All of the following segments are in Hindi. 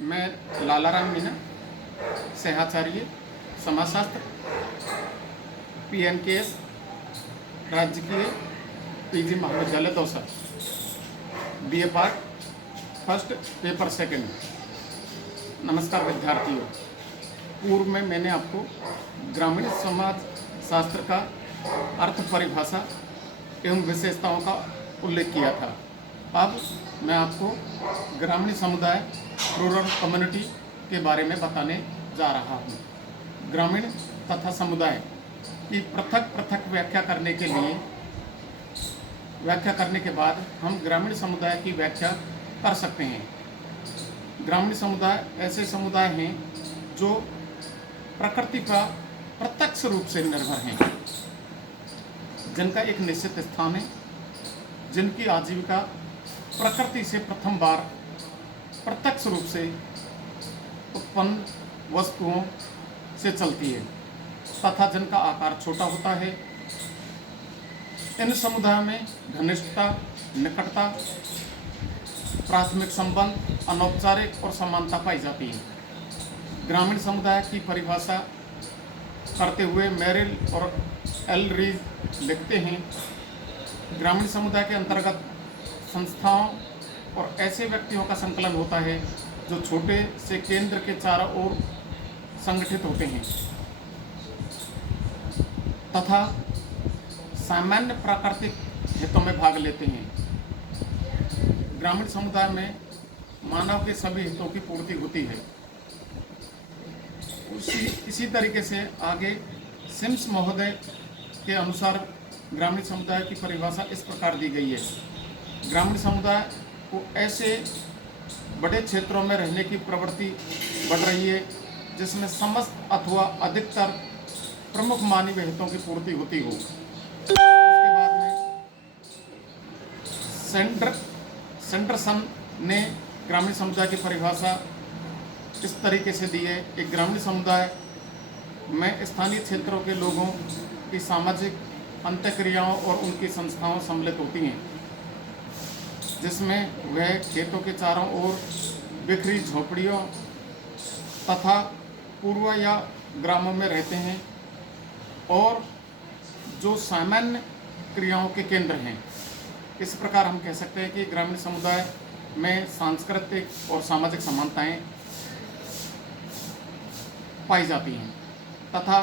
मैं लालाराम मीणा, सहआचार्य समाजशास्त्र, PNKS राजकीय PG महाविद्यालय Dausa, BA part first, paper second. नमस्कार विद्यार्थियों। पूर्व में मैंने आपको ग्रामीण समाज शास्त्र का अर्थ, परिभाषा एवं विशेषताओं का उल्लेख किया था। अब मैं आपको ग्रामीण समुदाय, रूरल कम्युनिटी के बारे में बताने जा रहा हूँ। ग्रामीण तथा समुदाय की पृथक पृथक व्याख्या करने के बाद हम ग्रामीण समुदाय की व्याख्या कर सकते हैं। ग्रामीण समुदाय ऐसे समुदाय हैं जो प्रकृति पर प्रत्यक्ष रूप से निर्भर हैं, जिनका एक निश्चित स्थान है, जिनकी आजीविका प्रकृति से प्रथम बार प्रत्यक्ष रूप से उत्पन्न वस्तुओं से चलती है तथा जिनका आकार छोटा होता है। इन समुदायों में घनिष्ठता, निकटता, प्राथमिक संबंध, अनौपचारिक और समानता पाई जाती है। ग्रामीण समुदाय की परिभाषा करते हुए मेरिल और एल रीज लिखते हैं, ग्रामीण समुदाय के अंतर्गत संस्थाओं और ऐसे व्यक्तियों का संकलन होता है जो छोटे से केंद्र के चारों ओर संगठित होते हैं तथा सामान्य प्राकृतिक हितों में भाग लेते हैं। ग्रामीण समुदाय में मानव के सभी हितों की पूर्ति होती है। इसी तरीके से आगे सिम्स महोदय के अनुसार ग्रामीण समुदाय की परिभाषा इस प्रकार दी गई है। ग्रामीण समुदाय को ऐसे बड़े क्षेत्रों में रहने की प्रवृत्ति बढ़ रही है जिसमें समस्त अथवा अधिकतर प्रमुख मानवीय हितों की पूर्ति होती हो। उसके बाद में सेंडरसन ने ग्रामीण समुदाय की परिभाषा इस तरीके से दी है। एक ग्रामीण समुदाय में स्थानीय क्षेत्रों के लोगों की सामाजिक अंतःक्रियाओं और उनकी संस्थाओं सम्मिलित होती हैं, जिसमें वह खेतों के चारों ओर बिखरी झोपड़ियों तथा पूर्व या ग्रामों में रहते हैं और जो सामान्य क्रियाओं के केंद्र हैं। इस प्रकार हम कह सकते हैं कि ग्रामीण समुदाय में सांस्कृतिक और सामाजिक समानताएं पाई जाती हैं तथा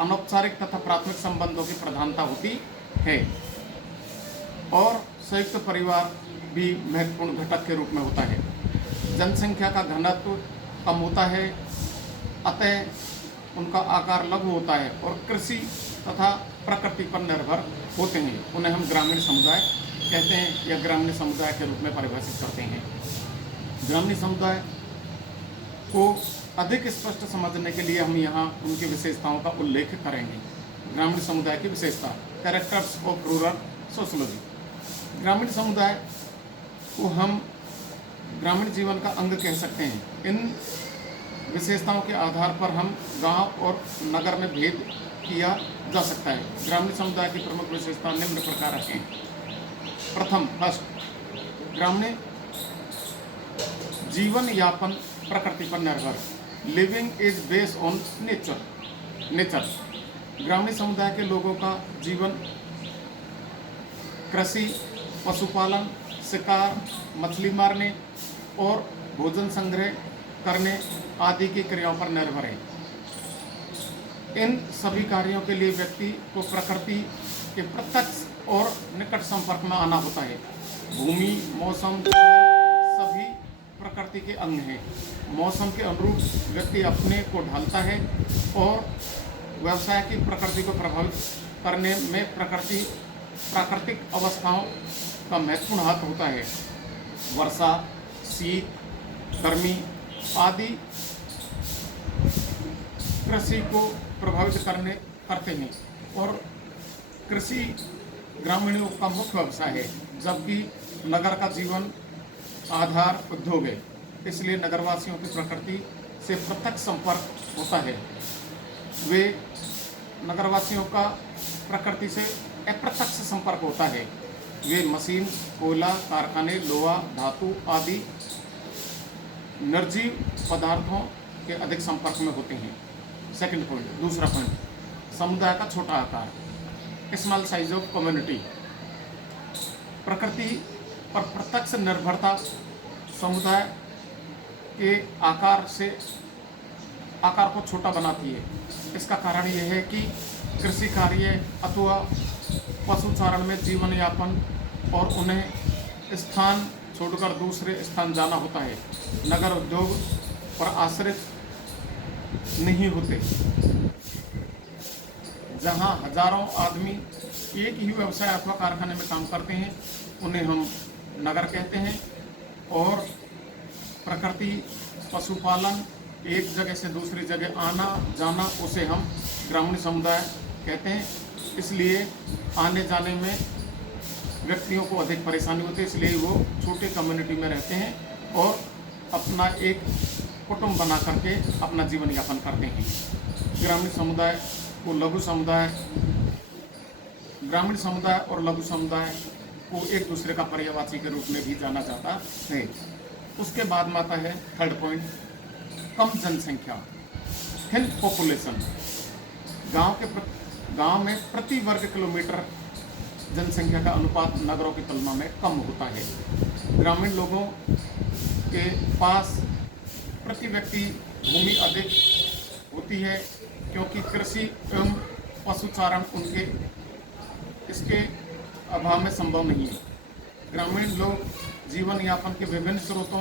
अनौपचारिक तथा प्राथमिक संबंधों की प्रधानता होती है और संयुक्त परिवार भी महत्वपूर्ण घटक के रूप में होता है। जनसंख्या का घनत्व कम होता है, अतः उनका आकार लघु होता है और कृषि तथा प्रकृति पर निर्भर होते हैं। उन्हें हम ग्रामीण समुदाय कहते हैं या ग्रामीण समुदाय के रूप में परिभाषित करते हैं। ग्रामीण समुदाय को अधिक स्पष्ट समझने के लिए हम यहाँ उनकी विशेषताओं का उल्लेख करेंगे। ग्रामीण समुदाय की विशेषता, कैरेक्टर्स ऑफ रूरल सोशोलॉजी। ग्रामीण समुदाय को हम ग्रामीण जीवन का अंग कह सकते हैं। इन विशेषताओं के आधार पर हम गांव और नगर में भेद किया जा सकता है। ग्रामीण समुदाय की प्रमुख विशेषता निम्न प्रकार हैं। प्रथम, फर्स्ट, ग्रामीण जीवन यापन प्रकृति पर निर्भर, living is based on nature. ग्रामीण समुदाय के लोगों का जीवन कृषि, पशुपालन, शिकार, मछली मारने और भोजन संग्रह करने आदि की क्रियाओं पर निर्भर है। इन सभी कार्यों के लिए व्यक्ति को प्रकृति के प्रत्यक्ष और निकट संपर्क में आना होता है। भूमि, मौसम, सभी प्रकृति के अंग हैं। मौसम के अनुरूप व्यक्ति अपने को ढालता है और व्यवसाय की प्रकृति को प्रभावित करने में प्राकृतिक अवस्थाओं का महत्वपूर्ण हाथ होता है। वर्षा, शीत, गर्मी आदि कृषि को प्रभावित करते हैं और कृषि ग्रामीणों का मुख्य व्यवसाय है, जबकि नगर का जीवन आधार उद्योग है। इसलिए नगरवासियों की प्रकृति से प्रत्यक्ष संपर्क होता है। वे नगरवासियों का प्रकृति से अप्रत्यक्ष संपर्क होता है। वे मशीन, कोयला, कारखाने, लोहा, धातु आदि निर्जीव पदार्थों के अधिक संपर्क में होते हैं। सेकंड पॉइंट, दूसरा पॉइंट, समुदाय का छोटा आकार, स्मॉल साइज ऑफ कम्युनिटी। प्रकृति पर प्रत्यक्ष निर्भरता समुदाय के आकार को छोटा बनाती है। इसका कारण यह है कि कृषि कार्य अथवा पशुचारण में जीवन यापन और उन्हें स्थान छोड़कर दूसरे स्थान जाना होता है। नगर उद्योग पर आश्रित नहीं होते, जहां हजारों आदमी एक ही व्यवसाय अथवा कारखाने में काम करते हैं, उन्हें हम नगर कहते हैं। और प्रकृति, पशुपालन, एक जगह से दूसरी जगह आना जाना, उसे हम ग्रामीण समुदाय कहते हैं। इसलिए आने जाने में व्यक्तियों को अधिक परेशानी होती है, इसलिए वो छोटे कम्युनिटी में रहते हैं और अपना एक कुटुंब बना करके अपना जीवन यापन करते हैं। ग्रामीण समुदाय को लघु समुदाय, ग्रामीण समुदाय और लघु समुदाय को एक दूसरे का पर्यायवाची के रूप में भी जाना जाता है। उसके बाद में आता है थर्ड पॉइंट, कम जनसंख्या, थिन पॉपुलेशन। गांव में प्रति वर्ग किलोमीटर जनसंख्या का अनुपात नगरों की तुलना में कम होता है। ग्रामीण लोगों के पास प्रति व्यक्ति भूमि अधिक होती है, क्योंकि कृषि एवं पशुचारण इसके अभाव में संभव नहीं है। ग्रामीण लोग जीवन यापन के विभिन्न स्रोतों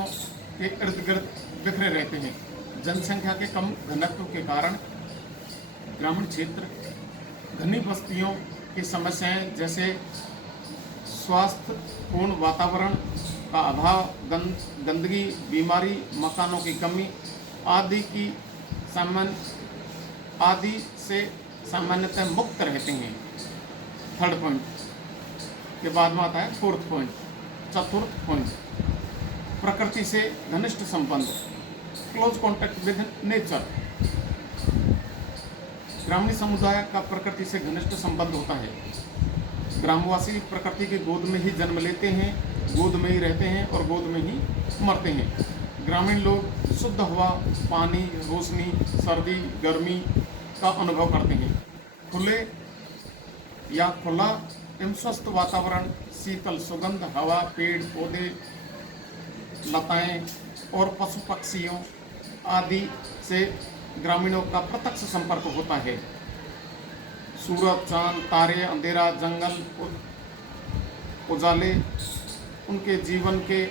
के इर्द गिर्द बिखरे रहते हैं। जनसंख्या के कम घनत्व के कारण ग्रामीण क्षेत्र घनी बस्तियों की समस्याएं जैसे स्वास्थ्यपूर्ण वातावरण का अभाव, गंदगी, बीमारी, मकानों की कमी आदि से सामान्यतः मुक्त रहते हैं। थर्ड पॉइंट के बाद में आता है फोर्थ पॉइंट, चतुर्थ पॉइंट, प्रकृति से घनिष्ठ संबंध, क्लोज कॉन्टैक्ट विद नेचर। ग्रामीण समुदाय का प्रकृति से घनिष्ठ संबंध होता है। ग्रामवासी प्रकृति की गोद में ही जन्म लेते हैं, गोद में ही रहते हैं और गोद में ही मरते हैं। ग्रामीण लोग शुद्ध हवा, पानी, रोशनी, सर्दी, गर्मी का अनुभव करते हैं। खुला एवं स्वस्थ वातावरण, शीतल सुगंध हवा, पेड़ पौधे, लताएं और पशु पक्षियों आदि से ग्रामीणों का प्रत्यक्ष संपर्क होता है। सूरज, चांद, तारे, अंधेरा, जंगल, उजाले उनके जीवन के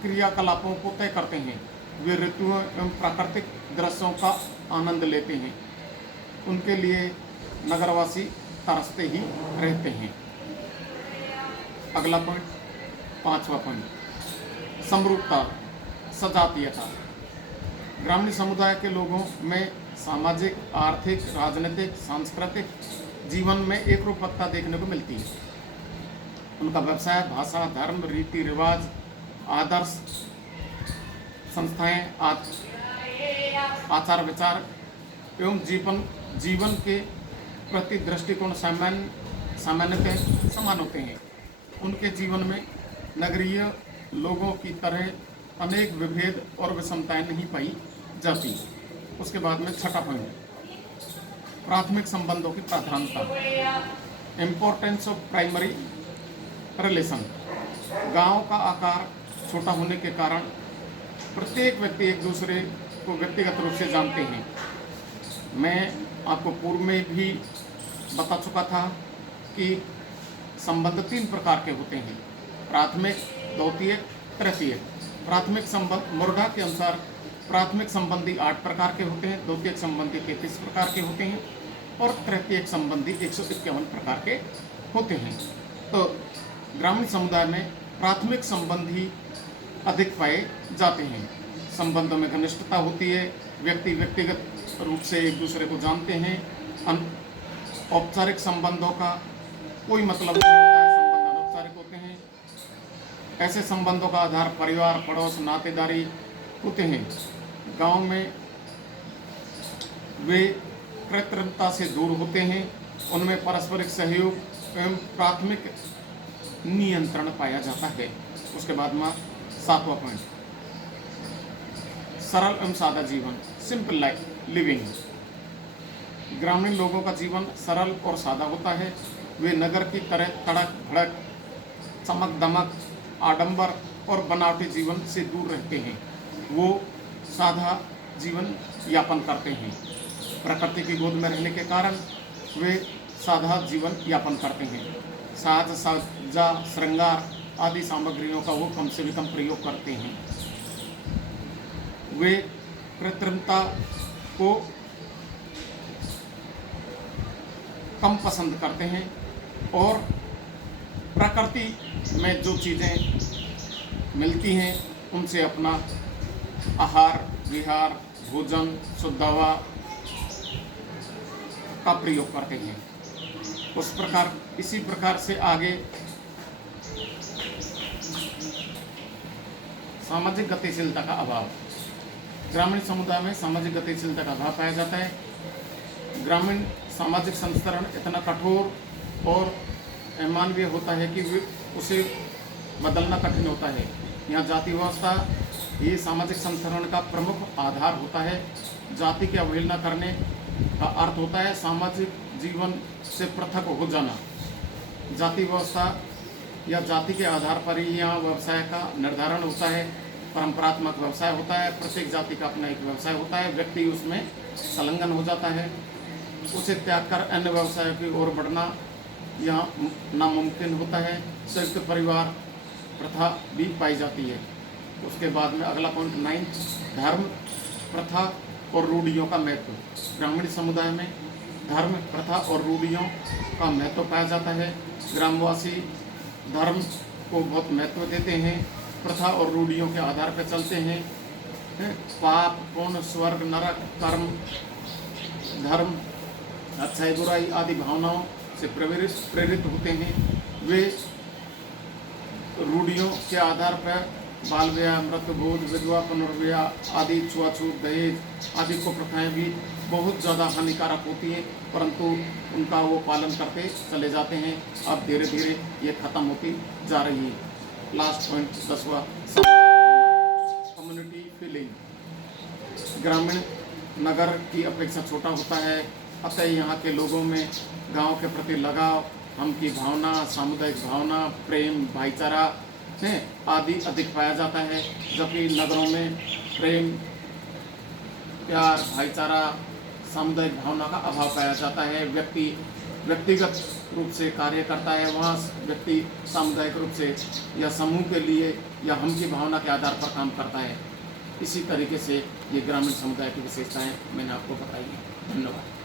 क्रियाकलापों को तय करते हैं। वे ऋतुओं एवं प्राकृतिक दृश्यों का आनंद लेते हैं। उनके लिए नगरवासी तरसते ही रहते हैं। अगला पॉइंट, पांचवा पॉइंट, समरूपता, सजातीयता। ग्रामीण समुदाय के लोगों में सामाजिक, आर्थिक, राजनीतिक, सांस्कृतिक जीवन में एक रूपता देखने को मिलती है। उनका व्यवसाय, भाषा, धर्म, रीति रिवाज, आदर्श, संस्थाएं, आचार विचार एवं जीवन के प्रति दृष्टिकोण सामान्यतः समान होते हैं। उनके जीवन में नगरीय लोगों की तरह अनेक विभेद और विषमताएं नहीं पाई जाती। उसके बाद में छठा पॉइंट, प्राथमिक संबंधों की प्राधान्यता, इम्पोर्टेंस ऑफ प्राइमरी रिलेशन। गांव का आकार छोटा होने के कारण प्रत्येक व्यक्ति एक दूसरे को व्यक्तिगत रूप से जानते हैं। मैं आपको पूर्व में भी बता चुका था कि संबंध 3 प्रकार के होते हैं, प्राथमिक, द्वितीयक, तृतीयक। प्राथमिक संबंध मुर्गा के अनुसार प्राथमिक संबंधी 8 प्रकार के होते हैं, द्वितीयक संबंधी 33 प्रकार के होते हैं और तृतीयक संबंधी 151 प्रकार के होते हैं। तो ग्रामीण समुदाय में प्राथमिक संबंधी अधिक पाए जाते हैं। संबंधों में घनिष्ठता होती है, व्यक्ति व्यक्तिगत रूप से एक दूसरे को जानते हैं। औपचारिक संबंधों का कोई मतलब नहीं होता है, संबंध अनौपचारिक होते हैं। ऐसे संबंधों का आधार परिवार, पड़ोस, नातेदारी होते हैं। गांव में वे कृत्रिमता से दूर होते हैं, उनमें पारस्परिक सहयोग एवं प्राथमिक नियंत्रण पाया जाता है। उसके बाद में 7वां पॉइंट, सरल एवं सादा जीवन, सिंपल लाइफ लिविंग। ग्रामीण लोगों का जीवन सरल और सादा होता है। वे नगर की तरह तड़क भड़क, चमक दमक, आडंबर और बनावटी जीवन से दूर रहते हैं। वो सादा जीवन यापन करते हैं। प्रकृति की गोद में रहने के कारण वे सादा जीवन यापन करते हैं। साज सज्जा श्रृंगार आदि सामग्रियों का वो कम से कम प्रयोग करते हैं। वे कृत्रिमता को कम पसंद करते हैं और प्रकृति में जो चीज़ें मिलती हैं उनसे अपना आहार विहार भोजन शुद्ध हवा का प्रयोग करते हैं। इसी प्रकार से आगे सामाजिक गतिशीलता का अभाव। ग्रामीण समुदाय में सामाजिक गतिशीलता का अभाव पाया जाता है। ग्रामीण सामाजिक संस्करण इतना कठोर और अमानवीय होता है कि उसे बदलना कठिन होता है। यहाँ जाति व्यवस्था ये सामाजिक संस्करण का प्रमुख आधार होता है। जाति की अवहेलना करने का अर्थ होता है सामाजिक जीवन से पृथक हो जाना। जाति व्यवस्था या जाति के आधार पर ही यहाँ व्यवसाय का निर्धारण होता है। परंपरात्मक व्यवसाय होता है। प्रत्येक जाति का अपना एक व्यवसाय होता है। व्यक्ति उसमें संलग्न हो जाता है। उसे त्याग कर अन्य व्यवसायों की ओर बढ़ना यहाँ नामुमकिन होता है। संयुक्त परिवार प्रथा भी पाई जाती है। उसके बाद में अगला पॉइंट 9, धर्म प्रथा और रूढ़ियों का महत्व। ग्रामीण समुदाय में धर्म प्रथा और रूढ़ियों का महत्व पाया जाता है। ग्रामवासी धर्म को बहुत महत्व देते हैं। प्रथा और रूढ़ियों के आधार पर चलते हैं। पाप पुण्य स्वर्ग नरक कर्म धर्म अच्छाई बुराई आदि भावनाओं से प्रेरित होते हैं। वे रूढ़ियों के आधार पर बाल विवाह मृत्युबोध विधवा पुनर्विवाह आदि छुआछूत दहेज आदि को प्रथाएं भी बहुत ज़्यादा हानिकारक होती हैं, परंतु उनका वो पालन करते चले जाते हैं। अब धीरे धीरे ये ख़त्म होती जा रही है। लास्ट पॉइंट 10वां, कम्युनिटी फीलिंग। ग्रामीण नगर की अपेक्षा छोटा होता है, अतः यहाँ के लोगों में गांव के प्रति लगाव, हम की भावना, सामुदायिक भावना, प्रेम, भाईचारा आदि अधिक पाया जाता है। जबकि नगरों में प्रेम, प्यार, भाईचारा, सामुदायिक भावना का अभाव पाया जाता है। व्यक्ति व्यक्तिगत रूप से कार्य करता है, वहाँ व्यक्ति सामुदायिक रूप से या समूह के लिए या हम की भावना के आधार पर काम करता है। इसी तरीके से ये ग्रामीण समुदाय की विशेषताएं मैंने आपको बताई हैं। धन्यवाद।